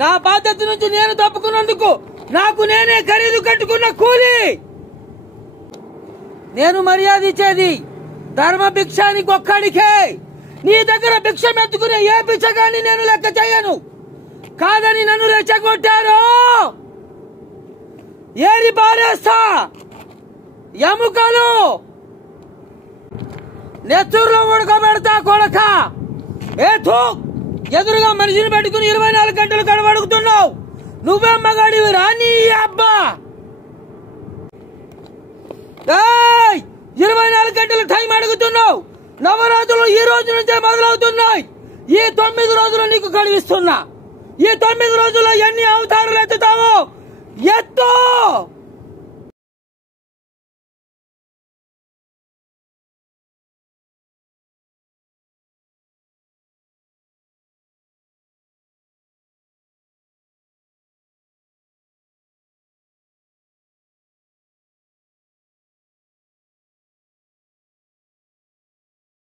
నా బాధ్యత నుంచి నేను తప్పుకున్నందుకు నాకు నేనే ఖరీదు కట్టుకున్న కూలి. నేను మర్యాద ఇచ్చేది ధర్మ భిక్షానికి ఒక్కడికే. నీ దగ్గర భిక్ష మెత్తుకునే ఏ భిక్షగాన్ని నేను లెక్క చేయను. కాదని నన్ను రెచ్చగొట్టారు, ఏరి బారేస్తా. ఎముకలు నెత్తూరులో ఉడకబెడతా కొడక. ఎదురుగా మనిషిని పెట్టుకుని 24 గంటలు గడవడుగుతున్నావు. నువ్వేం మగాడివి రా నీ అబ్బా. 24 గంటలు టైం అడుగుతున్నావు. నవరాత్రులు ఈ రోజు నుంచే మొదలవుతున్నాయి. ఈ 9 రోజులు నీకు కలిగిస్తున్నా. ఈ 9 రోజుల్లో ఎన్ని అవతారాలు ఎత్తుతావో ఎత్తు.